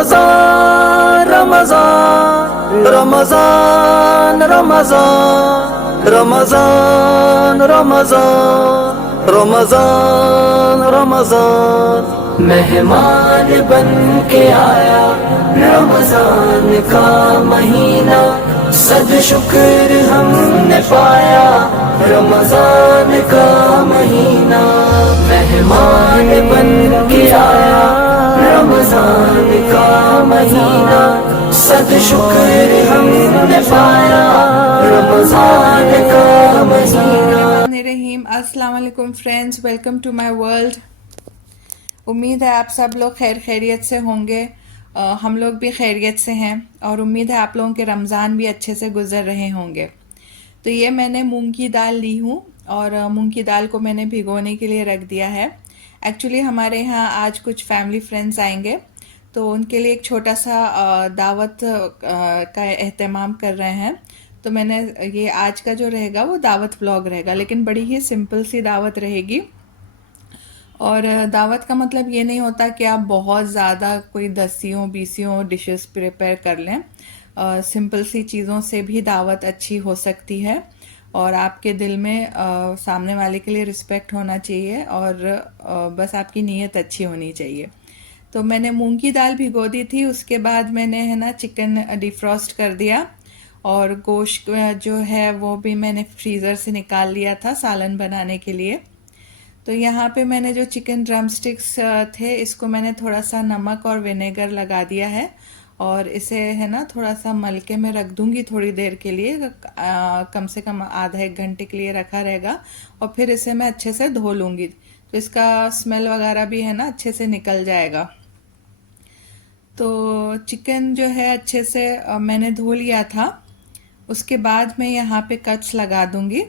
रमज़ान रमज़ान रमज़ान रमज़ान रमज़ान रमज़ान रमज़ान रमज़ान मेहमान बन के आया रमज़ान का महीना, सद शुक्र हमने पाया रमज़ान का महीना। मेहमान बन के आया रमज़ान का महीना, सद शुक्र हमने पाया रमज़ान का महीना। रहीम अस्सलाम वालेकुम friends, welcome to my world. उम्मीद है आप सब लोग खैरियत से होंगे। हम लोग भी खैरियत से हैं और उम्मीद है आप लोगों के रमज़ान भी अच्छे से गुज़र रहे होंगे। तो ये मैंने मूंग की दाल ली हूँ और मूंग की दाल को मैंने भिगोने के लिए रख दिया है। एक्चुअली हमारे यहाँ आज कुछ फैमिली फ्रेंड्स आएंगे, तो उनके लिए एक छोटा सा दावत का एहतमाम कर रहे हैं। तो मैंने ये आज का जो रहेगा वो दावत व्लॉग रहेगा, लेकिन बड़ी ही सिंपल सी दावत रहेगी। और दावत का मतलब ये नहीं होता कि आप बहुत ज़्यादा कोई 10-20 डिशेस प्रिपेयर कर लें। सिंपल सी चीज़ों से भी दावत अच्छी हो सकती है और आपके दिल में सामने वाले के लिए रिस्पेक्ट होना चाहिए और बस आपकी नीयत अच्छी होनी चाहिए। तो मैंने मूंग की दाल भिगो दी थी, उसके बाद मैंने है ना चिकन डिफ्रॉस्ट कर दिया और गोश्त जो है वो भी मैंने फ्रीज़र से निकाल लिया था सालन बनाने के लिए। तो यहाँ पे मैंने जो चिकन ड्रम स्टिक्स थे, इसको मैंने थोड़ा सा नमक और विनेगर लगा दिया है और इसे है ना थोड़ा सा मलके में रख दूंगी थोड़ी देर के लिए। कम से कम आधा एक घंटे के लिए रखा रहेगा और फिर इसे मैं अच्छे से धो लूँगी, तो इसका स्मेल वगैरह भी है ना अच्छे से निकल जाएगा। तो चिकन जो है अच्छे से मैंने धो लिया था। उसके बाद मैं यहाँ पे कट्स लगा दूंगी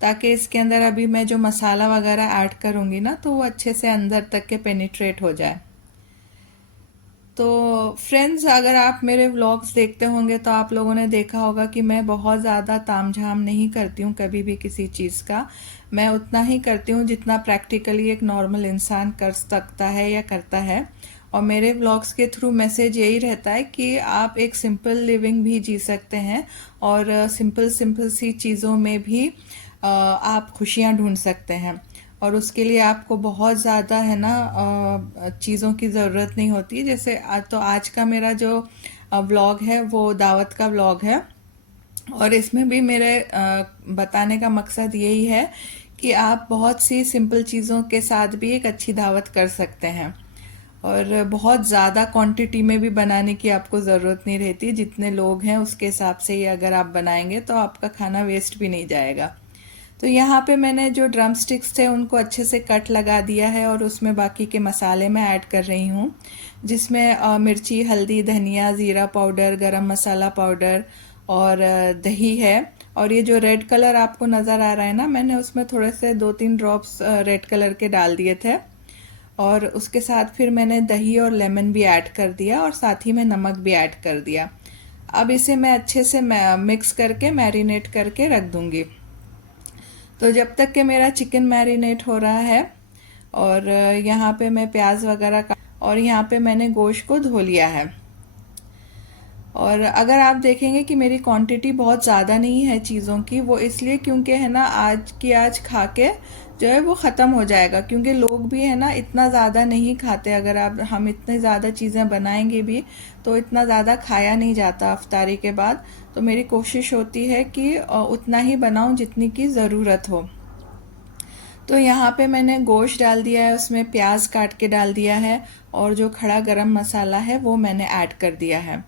ताकि इसके अंदर अभी मैं जो मसाला वगैरह ऐड करूँगी ना, तो वो अच्छे से अंदर तक के पेनिट्रेट हो जाए। तो फ्रेंड्स, अगर आप मेरे व्लॉग्स देखते होंगे तो आप लोगों ने देखा होगा कि मैं बहुत ज़्यादा तामझाम नहीं करती हूँ कभी भी किसी चीज़ का। मैं उतना ही करती हूँ जितना प्रैक्टिकली एक नॉर्मल इंसान कर सकता है या करता है। और मेरे व्लॉग्स के थ्रू मैसेज यही रहता है कि आप एक सिंपल लिविंग भी जी सकते हैं और सिंपल सी चीज़ों में भी आप खुशियाँ ढूंढ सकते हैं और उसके लिए आपको बहुत ज़्यादा है ना चीज़ों की ज़रूरत नहीं होती। जैसे तो आज का मेरा जो व्लॉग है वो दावत का व्लॉग है और इसमें भी मेरे बताने का मकसद यही है कि आप बहुत सी सिंपल चीज़ों के साथ भी एक अच्छी दावत कर सकते हैं और बहुत ज़्यादा क्वांटिटी में भी बनाने की आपको ज़रूरत नहीं रहती। जितने लोग हैं उसके हिसाब से ही अगर आप बनाएंगे तो आपका खाना वेस्ट भी नहीं जाएगा। तो यहाँ पे मैंने जो ड्रम स्टिक्स थे उनको अच्छे से कट लगा दिया है और उसमें बाकी के मसाले मैं ऐड कर रही हूँ, जिसमें मिर्ची, हल्दी, धनिया, ज़ीरा पाउडर, गरम मसाला पाउडर और दही है। और ये जो रेड कलर आपको नज़र आ रहा है ना, मैंने उसमें थोड़े से 2-3 ड्रॉप्स रेड कलर के डाल दिए थे और उसके साथ फिर मैंने दही और लेमन भी ऐड कर दिया और साथ ही में नमक भी ऐड कर दिया। अब इसे मैं अच्छे से मिक्स करके मैरिनेट करके रख दूँगी। तो जब तक कि मेरा चिकन मैरिनेट हो रहा है और यहाँ पे मैं प्याज वगैरह का और यहाँ पे मैंने गोश्त को धो लिया है। और अगर आप देखेंगे कि मेरी क्वांटिटी बहुत ज़्यादा नहीं है चीज़ों की, वो इसलिए क्योंकि है ना आज खा के जो है वो ख़त्म हो जाएगा, क्योंकि लोग भी है ना इतना ज़्यादा नहीं खाते। अगर हम इतने ज़्यादा चीज़ें बनाएंगे भी तो इतना ज़्यादा खाया नहीं जाता अफ्तारी के बाद। तो मेरी कोशिश होती है कि उतना ही बनाऊं जितनी की ज़रूरत हो। तो यहाँ पे मैंने गोश्त डाल दिया है, उसमें प्याज काट के डाल दिया है और जो खड़ा गरम मसाला है वो मैंने ऐड कर दिया है।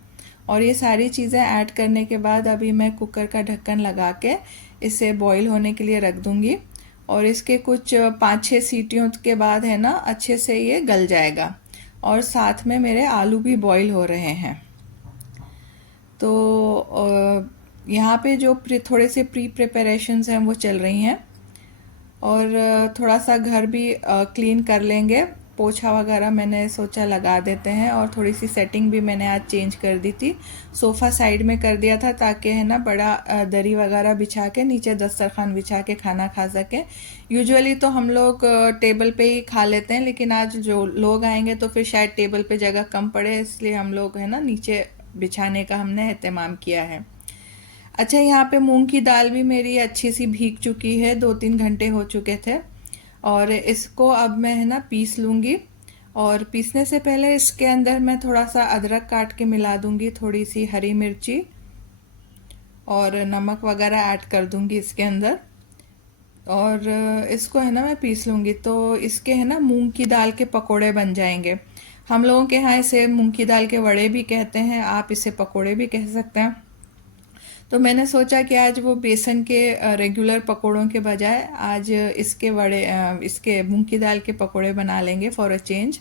और ये सारी चीज़ें ऐड करने के बाद अभी मैं कुकर का ढक्कन लगा के इसे बॉईल होने के लिए रख दूँगी और इसके कुछ 5-6 सीटियों के बाद है ना अच्छे से ये गल जाएगा और साथ में मेरे आलू भी बॉईल हो रहे हैं। तो यहाँ पे जो थोड़े से प्री प्रिपरेशंस हैं वो चल रही हैं और थोड़ा सा घर भी क्लीन कर लेंगे पोछा वगैरह मैंने सोचा लगा देते हैं, और थोड़ी सी सेटिंग भी मैंने आज चेंज कर दी थी। सोफ़ा साइड में कर दिया था ताकि है ना बड़ा दरी वगैरह बिछा के नीचे दस्तरखान बिछा के खाना खा सकें। यूजुअली तो हम लोग टेबल पे ही खा लेते हैं, लेकिन आज जो लोग आएंगे तो फिर शायद टेबल पे जगह कम पड़े, इसलिए हम लोग है ना नीचे बिछाने का हमने एहतमाम किया है। अच्छा, यहाँ पे मूंग की दाल भी मेरी अच्छी सी भीग चुकी है, 2-3 घंटे हो चुके थे। और इसको अब मैं है ना पीस लूँगी, और पीसने से पहले इसके अंदर मैं थोड़ा सा अदरक काट के मिला दूँगी, थोड़ी सी हरी मिर्ची और नमक वगैरह ऐड कर दूँगी इसके अंदर, और इसको है ना मैं पीस लूँगी। तो इसके है ना मूंग की दाल के पकोड़े बन जाएंगे। हम लोगों के यहाँ इसे मूंग की दाल के वड़े भी कहते हैं, आप इसे पकोड़े भी कह सकते हैं। तो मैंने सोचा कि आज वो बेसन के रेगुलर पकोड़ों के बजाय आज इसके इसके मूंग की दाल के पकोड़े बना लेंगे फॉर अ चेंज।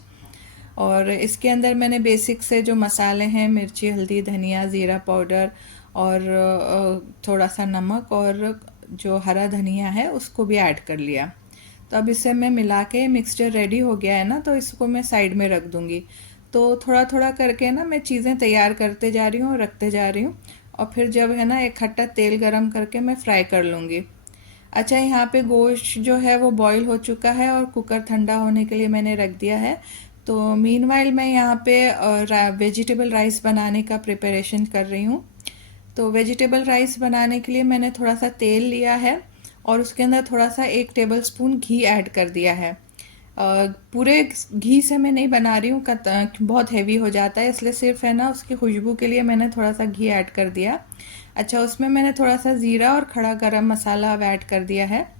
और इसके अंदर मैंने बेसिक से जो मसाले हैं, मिर्ची, हल्दी, धनिया, ज़ीरा पाउडर और थोड़ा सा नमक और जो हरा धनिया है उसको भी ऐड कर लिया। तो अब इसे मैं मिला के, मिक्सचर रेडी हो गया है ना, तो इसको मैं साइड में रख दूँगी। तो थोड़ा थोड़ा करके ना मैं चीज़ें तैयार करते जा रही हूँ और रखते जा रही हूँ, और फिर जब है ना इकट्ठा तेल गरम करके मैं फ्राई कर लूँगी। अच्छा, यहाँ पे गोश्त जो है वो बॉईल हो चुका है और कुकर ठंडा होने के लिए मैंने रख दिया है। तो मीनवाइल मैं यहाँ पे वेजिटेबल राइस बनाने का प्रिपरेशन कर रही हूँ। तो वेजिटेबल राइस बनाने के लिए मैंने थोड़ा सा तेल लिया है और उसके अंदर थोड़ा सा 1 टेबलस्पून घी ऐड कर दिया है। पूरे घी से मैं नहीं बना रही हूँ, बहुत हैवी हो जाता है, इसलिए सिर्फ है ना उसकी खुशबू के लिए मैंने थोड़ा सा घी ऐड कर दिया। अच्छा, उसमें मैंने थोड़ा सा ज़ीरा और खड़ा गरम मसाला अब ऐड कर दिया है।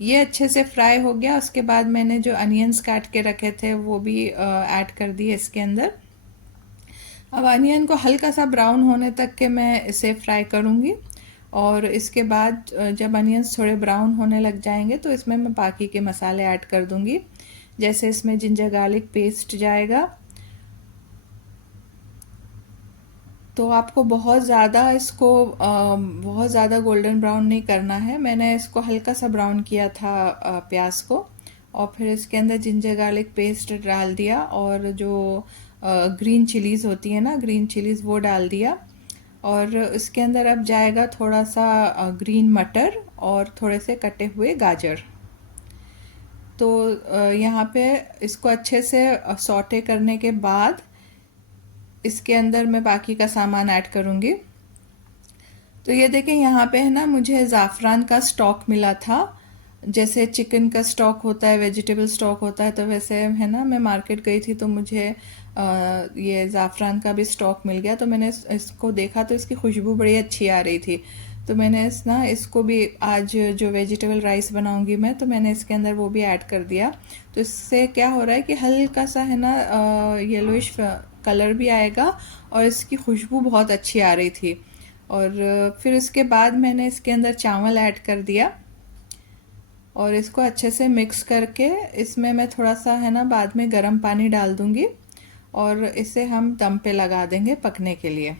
ये अच्छे से फ्राई हो गया। उसके बाद मैंने जो अनियंस काट के रखे थे वो भी ऐड कर दिए इसके अंदर। अब अनियन को हल्का सा ब्राउन होने तक के मैं इसे फ्राई करूँगी, और इसके बाद जब अनियंस थोड़े ब्राउन होने लग जाएंगे तो इसमें मैं बाकी के मसाले ऐड कर दूँगी। जैसे इसमें जिंजर गार्लिक पेस्ट जाएगा। तो आपको बहुत ज़्यादा गोल्डन ब्राउन नहीं करना है। मैंने इसको हल्का सा ब्राउन किया था प्याज को, और फिर इसके अंदर जिंजर गार्लिक पेस्ट डाल दिया, और जो ग्रीन चिलीज़ होती है ना, ग्रीन चिलीज़ वो डाल दिया। और इसके अंदर अब जाएगा थोड़ा सा ग्रीन मटर और थोड़े से कटे हुए गाजर। तो यहाँ पे इसको अच्छे से सौटे करने के बाद इसके अंदर मैं बाकी का सामान ऐड करूँगी। तो ये देखें, यहाँ पे है ना मुझे ज़ाफ़रान का स्टॉक मिला था। जैसे चिकन का स्टॉक होता है, वेजिटेबल स्टॉक होता है, तो वैसे है ना मैं मार्केट गई थी तो मुझे ये ज़ाफ़रान का भी स्टॉक मिल गया। तो मैंने इसको देखा तो इसकी खुशबू बड़ी अच्छी आ रही थी। तो मैंने इसको भी आज जो वेजिटेबल राइस बनाऊंगी मैं, तो मैंने इसके अंदर वो भी ऐड कर दिया। तो इससे क्या हो रहा है कि हल्का सा है ना येलोइश कलर भी आएगा, और इसकी खुशबू बहुत अच्छी आ रही थी। और फिर उसके बाद मैंने इसके अंदर चावल ऐड कर दिया, और इसको अच्छे से मिक्स करके इसमें मैं थोड़ा सा है ना बाद में गर्म पानी डाल दूँगी, और इसे हम दम पे लगा देंगे पकने के लिए।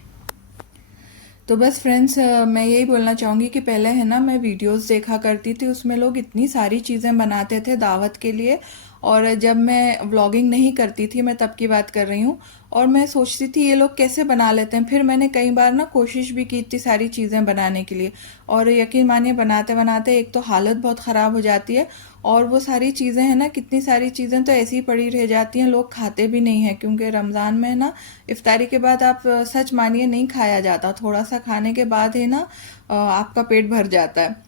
तो बस फ्रेंड्स, मैं यही बोलना चाहूँगी कि पहले है ना मैं वीडियोस देखा करती थी, उसमें लोग इतनी सारी चीज़ें बनाते थे दावत के लिए। और जब मैं व्लॉगिंग नहीं करती थी, मैं तब की बात कर रही हूँ, और मैं सोचती थी ये लोग कैसे बना लेते हैं। फिर मैंने कई बार ना कोशिश भी की इतनी सारी चीज़ें बनाने के लिए, और यकीन मानिए बनाते बनाते एक तो हालत बहुत ख़राब हो जाती है, और वो सारी चीज़ें हैं ना, कितनी सारी चीज़ें तो ऐसी ही पड़ी रह जाती हैं, लोग खाते भी नहीं हैं। क्योंकि रमज़ान में ना इफ्तारी के बाद आप सच मानिए नहीं खाया जाता, थोड़ा सा खाने के बाद है ना आपका पेट भर जाता है।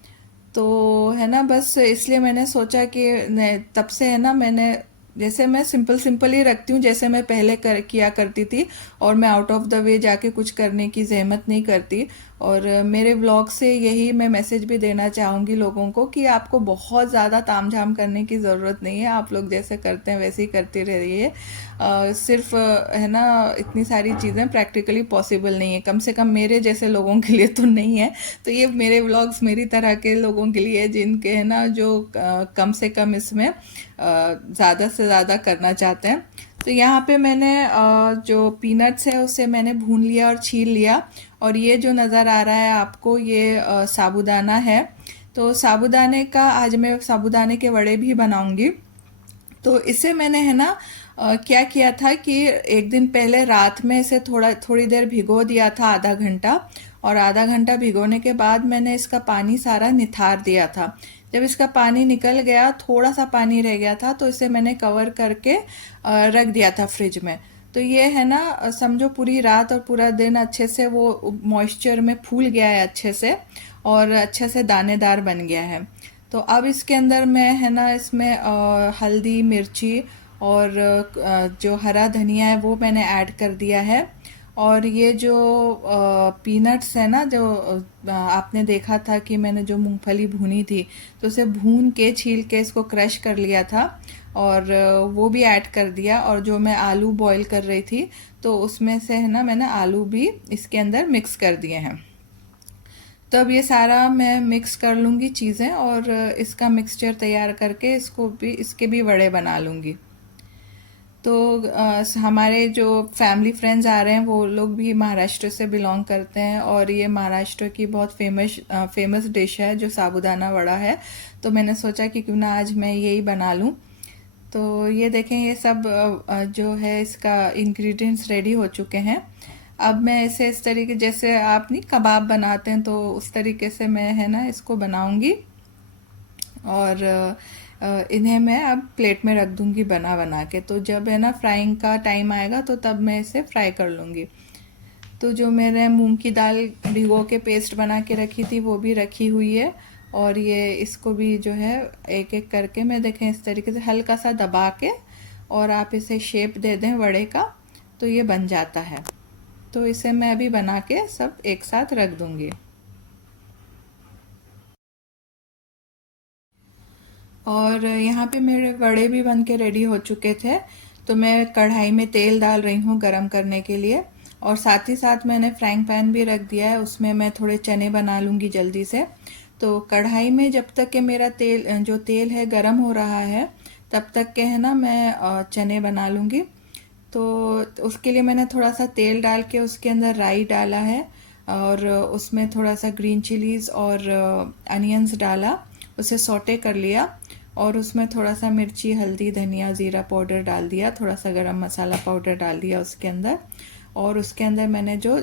तो है ना, बस इसलिए मैंने सोचा कि तब से है ना मैंने, जैसे मैं सिंपल सिंपल ही रखती हूँ जैसे मैं पहले किया करती थी, और मैं आउट ऑफ द वे जाके कुछ करने की जहमत नहीं करती। और मेरे व्लॉग से यही मैं मैसेज भी देना चाहूँगी लोगों को कि आपको बहुत ज़्यादा तामझाम करने की ज़रूरत नहीं है। आप लोग जैसे करते हैं वैसे ही करते रहिए। सिर्फ है ना इतनी सारी चीज़ें प्रैक्टिकली पॉसिबल नहीं है, कम से कम मेरे जैसे लोगों के लिए तो नहीं है। तो ये मेरे व्लॉग्स मेरी तरह के लोगों के लिए, जिनके है ना जो कम से कम इसमें ज़्यादा से ज़्यादा करना चाहते हैं। तो यहाँ पे मैंने जो पीनट्स है उसे मैंने भून लिया और छील लिया, और ये जो नज़र आ रहा है आपको ये साबूदाना है। तो साबूदाने का आज मैं साबूदाने के वड़े भी बनाऊंगी। तो इसे मैंने है ना क्या किया था कि एक दिन पहले रात में इसे थोड़ी देर भिगो दिया था, आधा घंटा। और आधा घंटा भिगोने के बाद मैंने इसका पानी सारा निथार दिया था। जब इसका पानी निकल गया, थोड़ा सा पानी रह गया था, तो इसे मैंने कवर करके रख दिया था फ्रिज में। तो ये है ना, समझो पूरी रात और पूरा दिन अच्छे से वो मॉइस्चर में फूल गया है अच्छे से, और अच्छे से दानेदार बन गया है। तो अब इसके अंदर मैं है ना, इसमें हल्दी, मिर्ची और जो हरा धनिया है वो मैंने ऐड कर दिया है। और ये जो पीनट्स है ना, जो आपने देखा था कि मैंने जो मूंगफली भूनी थी, तो उसे भून के छील के इसको क्रश कर लिया था, और वो भी ऐड कर दिया। और जो मैं आलू बॉईल कर रही थी, तो उसमें से है ना, मैंने आलू भी इसके अंदर मिक्स कर दिए हैं। तो अब ये सारा मैं मिक्स कर लूँगी चीज़ें, और इसका मिक्सचर तैयार करके इसके भी वड़े बना लूँगी। तो हमारे जो फैमिली फ्रेंड्स आ रहे हैं वो लोग भी महाराष्ट्र से बिलोंग करते हैं, और ये महाराष्ट्र की बहुत फेमस डिश है जो साबूदाना वड़ा है। तो मैंने सोचा कि क्यों ना आज मैं यही बना लूँ। तो ये देखें, ये सब जो है इसका इंग्रेडिएंट्स रेडी हो चुके हैं। अब मैं इसे इस तरीके, जैसे आप नहीं कबाब बनाते हैं, तो उस तरीके से मैं है ना इसको बनाऊंगी, और इन्हें मैं अब प्लेट में रख दूंगी बना बना के। तो जब है ना फ्राइंग का टाइम आएगा, तो तब मैं इसे फ्राई कर लूँगी। तो जो मैंने मूंग की दाल भिगो के पेस्ट बना के रखी थी, वो भी रखी हुई है। और ये इसको भी जो है एक एक करके मैं देखें इस तरीके से हल्का सा दबा के, और आप इसे शेप दे दें वड़े का, तो ये बन जाता है। तो इसे मैं अभी बना के सब एक साथ रख दूंगी। और यहाँ पे मेरे वड़े भी बन के रेडी हो चुके थे। तो मैं कढ़ाई में तेल डाल रही हूँ गरम करने के लिए, और साथ ही साथ मैंने फ्राइंग पैन भी रख दिया है, उसमें मैं थोड़े चने बना लूँगी जल्दी से। तो कढ़ाई में जब तक कि मेरा तेल है गरम हो रहा है, तब तक के है ना मैं चने बना लूँगी। तो उसके लिए मैंने थोड़ा सा तेल डाल के उसके अंदर राई डाला है, और उसमें थोड़ा सा ग्रीन चिलीज़ और अनियंस डाला, उसे सौटे कर लिया। और उसमें थोड़ा सा मिर्ची, हल्दी, धनिया, ज़ीरा पाउडर डाल दिया, थोड़ा सा गरम मसाला पाउडर डाल दिया उसके अंदर। और उसके अंदर मैंने जो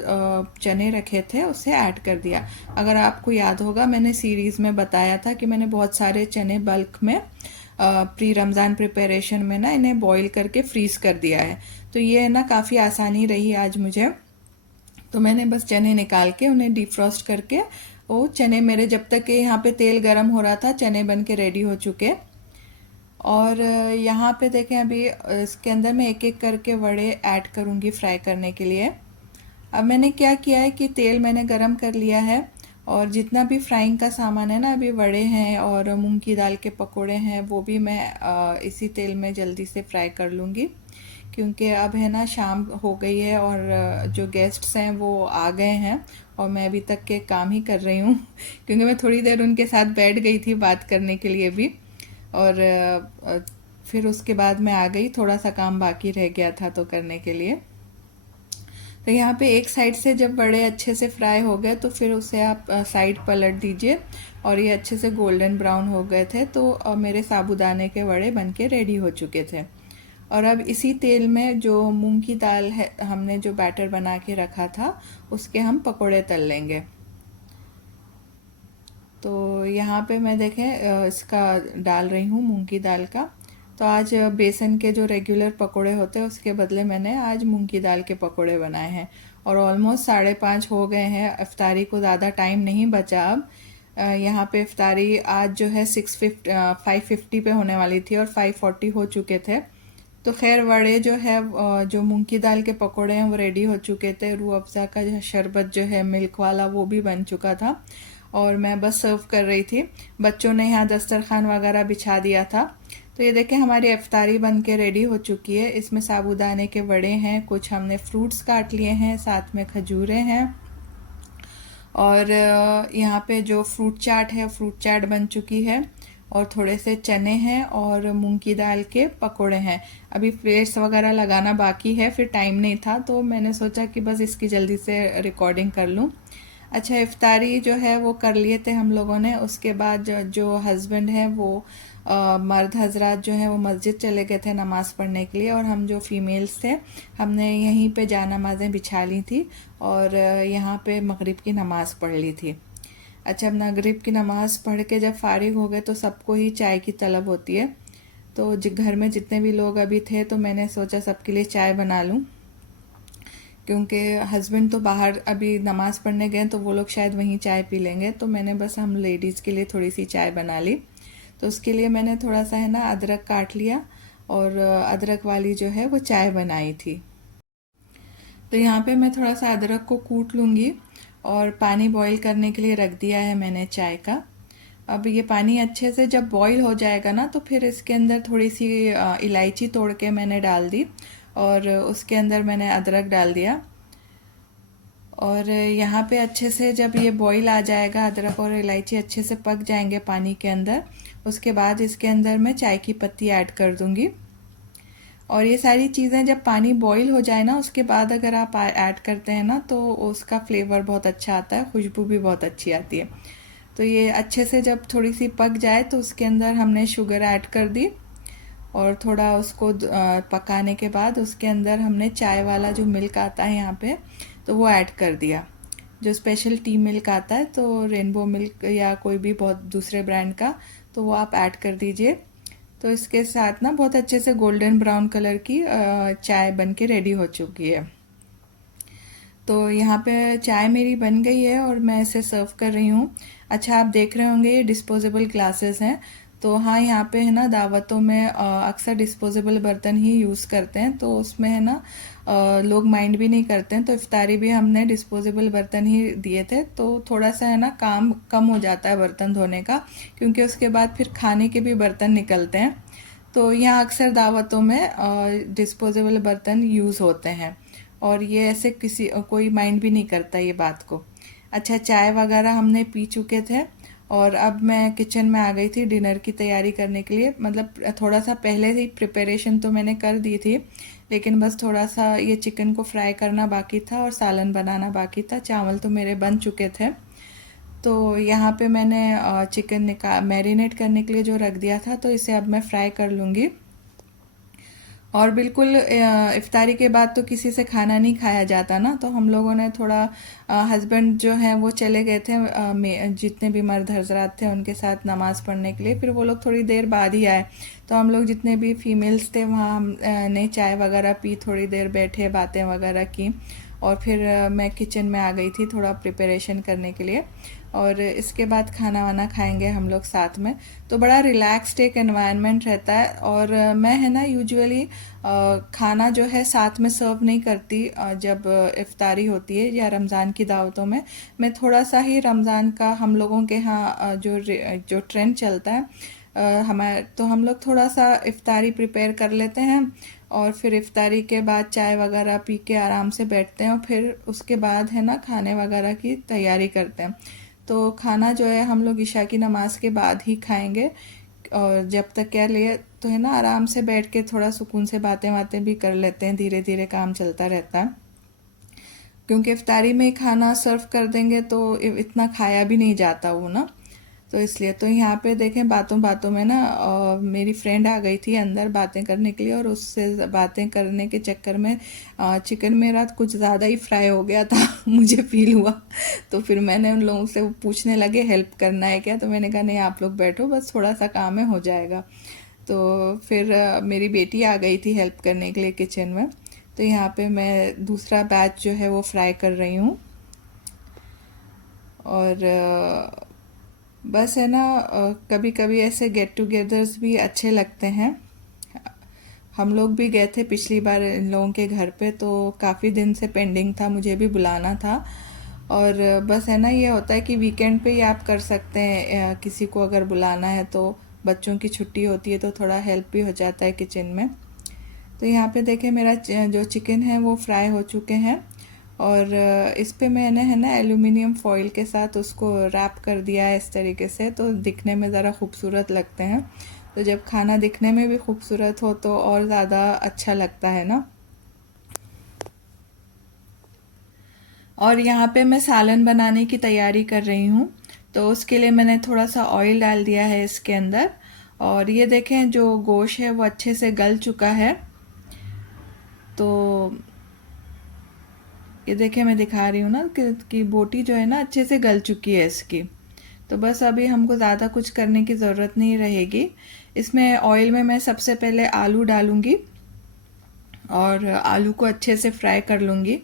चने रखे थे उसे ऐड कर दिया। अगर आपको याद होगा, मैंने सीरीज़ में बताया था कि मैंने बहुत सारे चने बल्क में प्री रमज़ान प्रिपरेशन में ना इन्हें बॉईल करके फ्रीज़ कर दिया है। तो ये ना काफ़ी आसानी रही आज मुझे। तो मैंने बस चने निकाल के उन्हें डिफ्रॉस्ट करके, वो चने मेरे जब तक के यहाँ पे तेल गरम हो रहा था, चने बन के रेडी हो चुके। और यहाँ पे देखें, अभी इसके अंदर मैं एक एक करके वड़े ऐड करूँगी फ्राई करने के लिए। अब मैंने क्या किया है कि तेल मैंने गरम कर लिया है, और जितना भी फ्राइंग का सामान है ना, अभी वड़े हैं और मूंग की दाल के पकोड़े हैं, वो भी मैं इसी तेल में जल्दी से फ्राई कर लूँगी। क्योंकि अब है ना शाम हो गई है, और जो गेस्ट्स हैं वो आ गए हैं, और मैं अभी तक के काम ही कर रही हूँ क्योंकि मैं थोड़ी देर उनके साथ बैठ गई थी बात करने के लिए भी, और फिर उसके बाद मैं आ गई, थोड़ा सा काम बाकी रह गया था तो करने के लिए। तो यहाँ पे एक साइड से जब वड़े अच्छे से फ्राई हो गए, तो फिर उसे आप साइड पलट दीजिए, और ये अच्छे से गोल्डन ब्राउन हो गए थे। तो मेरे साबूदाने के वड़े बनके रेडी हो चुके थे। और अब इसी तेल में जो मूंग की दाल है, हमने जो बैटर बना के रखा था, उसके हम पकोड़े तल लेंगे। तो यहाँ पे मैं देखें इसका डाल रही हूँ मूंग की दाल का। तो आज बेसन के जो रेगुलर पकोड़े होते हैं उसके बदले मैंने आज मूंग की दाल के पकोड़े बनाए हैं। और ऑलमोस्ट 5:30 हो गए हैं, इफ्तारी को ज़्यादा टाइम नहीं बचा अब। यहाँ पे इफ्तारी आज जो है 5:50 पे होने वाली थी, और 5:40 हो चुके थे। तो खैर वड़े जो है, जो मूंग की दाल के पकोड़े हैं वो रेडी हो चुके थे। रूह अफ़ज़ा का जो शरबत जो है मिल्क वाला, वो भी बन चुका था, और मैं बस सर्व कर रही थी। बच्चों ने यहाँ दस्तरखान वगैरह बिछा दिया था। तो ये देखें, हमारी इफ्तारी बन के रेडी हो चुकी है। इसमें साबूदाने के वड़े हैं, कुछ हमने फ्रूट्स काट लिए हैं, साथ में खजूरें हैं, और यहाँ पे जो फ्रूट चाट है, फ्रूट चाट बन चुकी है, और थोड़े से चने हैं, और मूंग की दाल के पकोड़े हैं। अभी प्लेट्स वगैरह लगाना बाकी है, फिर टाइम नहीं था, तो मैंने सोचा कि बस इसकी जल्दी से रिकॉर्डिंग कर लूँ। अच्छा, इफ्तारी जो है वो कर लिए थे हम लोगों ने। उसके बाद जो हस्बैंड है वो मर्द हजरात जो हैं वो मस्जिद चले गए थे नमाज़ पढ़ने के लिए, और हम जो फ़ीमेल्स थे हमने यहीं पे जा नमाज़ें बिछा ली थी और यहाँ पे मगरिब की नमाज़ पढ़ ली थी। अच्छा, अब मगरिब की नमाज़ पढ़ के जब फ़ारिग हो गए तो सबको ही चाय की तलब होती है। तो घर में जितने भी लोग अभी थे तो मैंने सोचा सबके लिए चाय बना लूँ, क्योंकि हस्बैंड तो बाहर अभी नमाज़ पढ़ने गए तो वो लोग शायद वहीं चाय पी लेंगे, तो मैंने बस हम लेडीज़ के लिए थोड़ी सी चाय बना ली। तो उसके लिए मैंने थोड़ा सा है ना अदरक काट लिया और अदरक वाली जो है वो चाय बनाई थी। तो यहाँ पे मैं थोड़ा सा अदरक को कूट लूँगी और पानी बॉईल करने के लिए रख दिया है मैंने चाय का। अब ये पानी अच्छे से जब बॉईल हो जाएगा ना तो फिर इसके अंदर थोड़ी सी इलायची तोड़ के मैंने डाल दी और उसके अंदर मैंने अदरक डाल दिया। और यहाँ पे अच्छे से जब ये बॉईल आ जाएगा, अदरक और इलायची अच्छे से पक जाएंगे पानी के अंदर, उसके बाद इसके अंदर मैं चाय की पत्ती ऐड कर दूँगी। और ये सारी चीज़ें जब पानी बॉईल हो जाए ना उसके बाद अगर आप ऐड करते हैं ना तो उसका फ्लेवर बहुत अच्छा आता है, खुशबू भी बहुत अच्छी आती है। तो ये अच्छे से जब थोड़ी सी पक जाए तो उसके अंदर हमने शुगर ऐड कर दी और थोड़ा उसको पकाने के बाद उसके अंदर हमने चाय वाला जो मिल्क आता है यहाँ पे तो वो ऐड कर दिया, जो स्पेशल टी मिल्क आता है, तो रेनबो मिल्क या कोई भी बहुत दूसरे ब्रांड का, तो वो आप ऐड कर दीजिए। तो इसके साथ ना बहुत अच्छे से गोल्डन ब्राउन कलर की चाय बन के रेडी हो चुकी है। तो यहाँ पे चाय मेरी बन गई है और मैं इसे सर्व कर रही हूँ। अच्छा, आप देख रहे होंगे ये डिस्पोजेबल ग्लासेस हैं। तो हाँ, यहाँ पे है ना दावतों में अक्सर डिस्पोजेबल बर्तन ही यूज़ करते हैं, तो उसमें है ना लोग माइंड भी नहीं करते हैं। तो इफ्तारी भी हमने डिस्पोजेबल बर्तन ही दिए थे, तो थोड़ा सा है ना काम कम हो जाता है बर्तन धोने का, क्योंकि उसके बाद फिर खाने के भी बर्तन निकलते हैं। तो यहाँ अक्सर दावतों में डिस्पोजेबल बर्तन यूज़ होते हैं और ये ऐसे कोई माइंड भी नहीं करता ये बात को। अच्छा, चाय वगैरह हमने पी चुके थे और अब मैं किचन में आ गई थी डिनर की तैयारी करने के लिए। मतलब थोड़ा सा पहले ही प्रिपरेशन तो मैंने कर दी थी, लेकिन बस थोड़ा सा ये चिकन को फ्राई करना बाकी था और सालन बनाना बाकी था। चावल तो मेरे बन चुके थे। तो यहाँ पे मैंने चिकन मैरिनेट करने के लिए जो रख दिया था, तो इसे अब मैं फ्राई कर लूँगी। और बिल्कुल इफ्तारी के बाद तो किसी से खाना नहीं खाया जाता ना, तो हम लोगों ने थोड़ा हस्बैंड जो हैं वो चले गए थे जितने भी मर्द हजरात थे उनके साथ नमाज़ पढ़ने के लिए, फिर वो लोग थोड़ी देर बाद ही आए। तो हम लोग जितने भी फीमेल्स थे वहाँ हमने चाय वगैरह पी, थोड़ी देर बैठे, बातें वगैरह की और फिर मैं किचन में आ गई थी थोड़ा प्रिपरेशन करने के लिए। और इसके बाद खाना वाना खाएंगे हम लोग साथ में, तो बड़ा रिलैक्स्ड एक एनवायरनमेंट रहता है। और मैं है ना यूजुअली खाना जो है साथ में सर्व नहीं करती जब इफ्तारी होती है या रमज़ान की दावतों में। मैं थोड़ा सा ही रमज़ान का हम लोगों के यहाँ जो ट्रेंड चलता है हमारे, तो हम लोग थोड़ा सा इफ्तारी प्रिपेयर कर लेते हैं और फिर इफ्तारी के बाद चाय वगैरह पी के आराम से बैठते हैं और फिर उसके बाद है ना खाने वगैरह की तैयारी करते हैं। तो खाना जो है हम लोग इशा की नमाज़ के बाद ही खाएंगे और जब तक कह लिए तो है ना आराम से बैठ के थोड़ा सुकून से बातें बातें भी कर लेते हैं, धीरे धीरे काम चलता रहता है। क्योंकि इफ्तारी में ही खाना सर्व कर देंगे तो इतना खाया भी नहीं जाता वो ना, तो इसलिए। तो यहाँ पे देखें बातों बातों में ना मेरी फ्रेंड आ गई थी अंदर बातें करने के लिए और उससे बातें करने के चक्कर में चिकन मेरा कुछ ज़्यादा ही फ्राई हो गया था मुझे फील हुआ। तो फिर मैंने उन लोगों से पूछने लगे हेल्प करना है क्या, तो मैंने कहा नहीं आप लोग बैठो, बस थोड़ा सा काम है हो जाएगा। तो फिर मेरी बेटी आ गई थी हेल्प करने के लिए किचन में। तो यहाँ पे मैं दूसरा बैच जो है वो फ्राई कर रही हूँ। और बस है ना कभी कभी ऐसे गेट टुगेदर्स भी अच्छे लगते हैं। हम लोग भी गए थे पिछली बार इन लोगों के घर पे, तो काफ़ी दिन से पेंडिंग था, मुझे भी बुलाना था। और बस है ना ये होता है कि वीकेंड पे ही आप कर सकते हैं, किसी को अगर बुलाना है तो बच्चों की छुट्टी होती है तो थोड़ा हेल्प भी हो जाता है किचन में। तो यहाँ पे देखें मेरा जो चिकन है वो फ्राई हो चुके हैं और इस पे मैंने है ना एल्यूमिनियम फॉइल के साथ उसको रैप कर दिया है इस तरीके से, तो दिखने में ज़रा खूबसूरत लगते हैं। तो जब खाना दिखने में भी खूबसूरत हो तो और ज़्यादा अच्छा लगता है ना। और यहाँ पे मैं सालन बनाने की तैयारी कर रही हूँ, तो उसके लिए मैंने थोड़ा सा ऑयल डाल दिया है इसके अंदर और ये देखें जो गोश्त है वो अच्छे से गल चुका है। तो ये देखें मैं दिखा रही हूँ ना कि बोटी जो है ना अच्छे से गल चुकी है इसकी। तो बस अभी हमको ज़्यादा कुछ करने की ज़रूरत नहीं रहेगी। इसमें ऑयल में मैं सबसे पहले आलू डालूँगी और आलू को अच्छे से फ्राई कर लूँगी।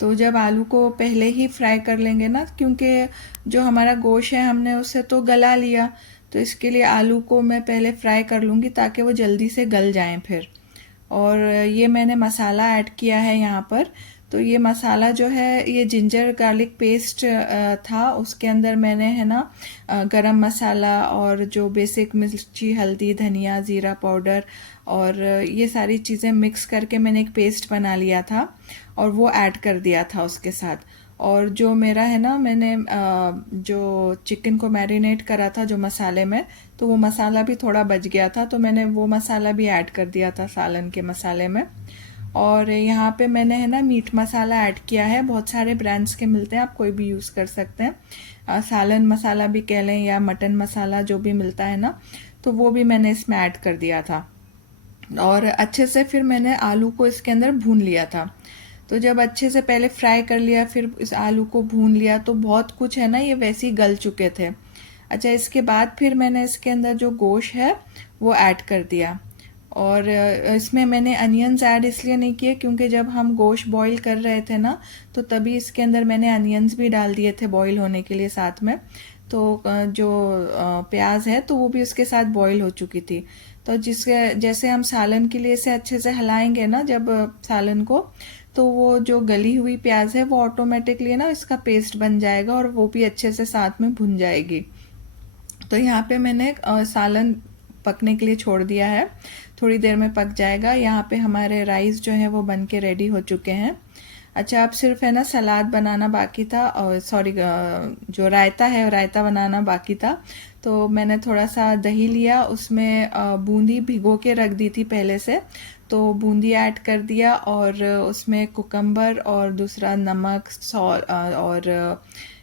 तो जब आलू को पहले ही फ्राई कर लेंगे ना, क्योंकि जो हमारा गोश्त है हमने उसे तो गला लिया, तो इसके लिए आलू को मैं पहले फ्राई कर लूँगी ताकि वो जल्दी से गल जाएं फिर। और ये मैंने मसाला ऐड किया है यहाँ पर। तो ये मसाला जो है ये जिंजर गार्लिक पेस्ट था, उसके अंदर मैंने है ना गरम मसाला और जो बेसिक मिर्ची, हल्दी, धनिया, ज़ीरा पाउडर और ये सारी चीज़ें मिक्स करके मैंने एक पेस्ट बना लिया था और वो ऐड कर दिया था उसके साथ। और जो मेरा है ना, मैंने जो चिकन को मैरिनेट करा था जो मसाले में, तो वो मसाला भी थोड़ा बच गया था, तो मैंने वो मसाला भी ऐड कर दिया था सालन के मसाले में। और यहाँ पे मैंने है ना मीट मसाला ऐड किया है। बहुत सारे ब्रांड्स के मिलते हैं, आप कोई भी यूज़ कर सकते हैं। सालन मसाला भी कह लें या मटन मसाला, जो भी मिलता है ना, तो वो भी मैंने इसमें ऐड कर दिया था। और अच्छे से फिर मैंने आलू को इसके अंदर भून लिया था। तो जब अच्छे से पहले फ्राई कर लिया, फिर इस आलू को भून लिया, तो बहुत कुछ है ना ये वैसे ही गल चुके थे। अच्छा, इसके बाद फिर मैंने इसके अंदर जो गोश्त है वो ऐड कर दिया। और इसमें मैंने अनियंस ऐड इसलिए नहीं किए क्योंकि जब हम गोश्त बॉईल कर रहे थे ना, तो तभी इसके अंदर मैंने अनियंस भी डाल दिए थे बॉईल होने के लिए साथ में। तो जो प्याज है तो वो भी उसके साथ बॉईल हो चुकी थी। तो जिसके जैसे हम सालन के लिए इसे अच्छे से हिलाएंगे ना जब सालन को, तो वो जो गली हुई प्याज है वो ऑटोमेटिकली ना इसका पेस्ट बन जाएगा और वो भी अच्छे से साथ में भुन जाएगी। तो यहाँ पे मैंने सालन पकने के लिए छोड़ दिया है, थोड़ी देर में पक जाएगा। यहाँ पे हमारे राइस जो है वो बन के रेडी हो चुके हैं। अच्छा, अब सिर्फ है ना सलाद बनाना बाकी था, और सॉरी जो रायता है रायता बनाना बाकी था। तो मैंने थोड़ा सा दही लिया, उसमें बूंदी भिगो के रख दी थी पहले से, तो बूंदी ऐड कर दिया और उसमें कुकम्बर और दूसरा नमक और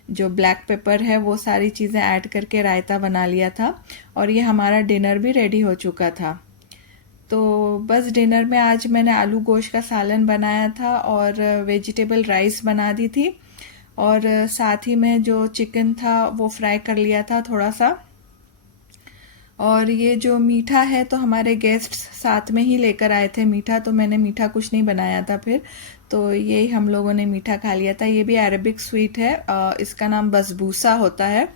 जो ब्लैक पेपर है वो सारी चीज़ें ऐड करके रायता बना लिया था। और ये हमारा डिनर भी रेडी हो चुका था। तो बस डिनर में आज मैंने आलू गोश्त का सालन बनाया था और वेजिटेबल राइस बना दी थी, और साथ ही में जो चिकन था वो फ्राई कर लिया था थोड़ा सा। और ये जो मीठा है तो हमारे गेस्ट साथ में ही लेकर आए थे मीठा, तो मैंने मीठा कुछ नहीं बनाया था फिर, तो यही हम लोगों ने मीठा खा लिया था। ये भी अरबिक स्वीट है, इसका नाम बसबूसा होता है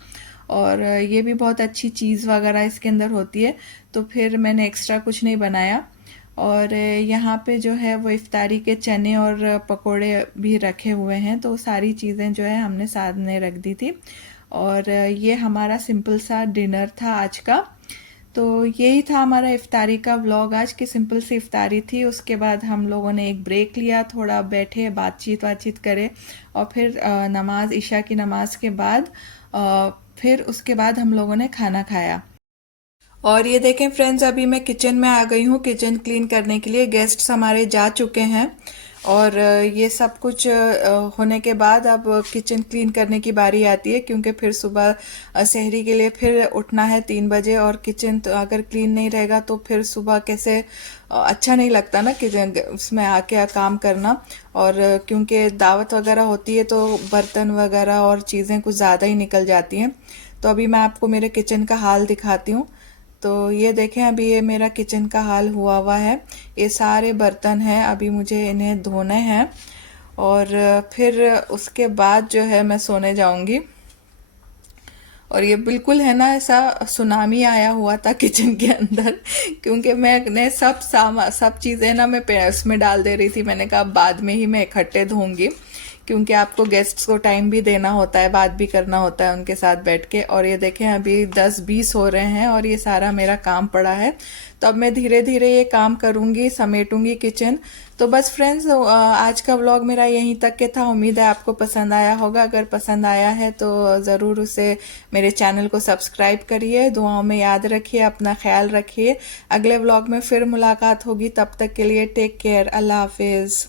और ये भी बहुत अच्छी चीज़ वगैरह इसके अंदर होती है, तो फिर मैंने एक्स्ट्रा कुछ नहीं बनाया। और यहाँ पे जो है वो इफ्तारी के चने और पकोड़े भी रखे हुए हैं, तो सारी चीज़ें जो है हमने सामने रख दी थी। और ये हमारा सिंपल सा डिनर था आज का। तो यही था हमारा इफ्तारी का व्लॉग आज की, सिंपल सी इफ्तारी थी। उसके बाद हम लोगों ने एक ब्रेक लिया, थोड़ा बैठे बातचीत करे, और फिर नमाज इशा की नमाज के बाद फिर उसके बाद हम लोगों ने खाना खाया। और ये देखें फ्रेंड्स, अभी मैं किचन में आ गई हूँ किचन क्लीन करने के लिए। गेस्ट्स हमारे जा चुके हैं और ये सब कुछ होने के बाद अब किचन क्लीन करने की बारी आती है, क्योंकि फिर सुबह सहरी के लिए फिर उठना है 3 बजे, और किचन तो अगर क्लीन नहीं रहेगा तो फिर सुबह कैसे अच्छा नहीं लगता ना किचन उसमें आके काम करना। और क्योंकि दावत वगैरह होती है तो बर्तन वगैरह और चीज़ें कुछ ज़्यादा ही निकल जाती हैं। तो अभी मैं आपको मेरे किचन का हाल दिखाती हूँ। तो ये देखें, अभी ये मेरा किचन का हाल हुआ है। ये सारे बर्तन हैं, अभी मुझे इन्हें धोने हैं और फिर उसके बाद जो है मैं सोने जाऊंगी। और ये बिल्कुल है ना ऐसा सुनामी आया हुआ था किचन के अंदर, क्योंकि मैंने सब चीज़ें ना मैं उसमें डाल दे रही थी। मैंने कहा बाद में ही मैं इकट्ठे धोऊंगी, क्योंकि आपको गेस्ट्स को टाइम भी देना होता है, बात भी करना होता है उनके साथ बैठ के। और ये देखें अभी 10-20 हो रहे हैं और ये सारा मेरा काम पड़ा है। तो अब मैं धीरे धीरे ये काम करूंगी, समेटूंगी किचन। तो बस फ्रेंड्स, आज का व्लॉग मेरा यहीं तक के था। उम्मीद है आपको पसंद आया होगा। अगर पसंद आया है तो ज़रूर उसे मेरे चैनल को सब्सक्राइब करिए, दुआओं में याद रखिए, अपना ख्याल रखिए। अगले व्लॉग में फिर मुलाकात होगी, तब तक के लिए टेक केयर, अल्लाह हाफिज़।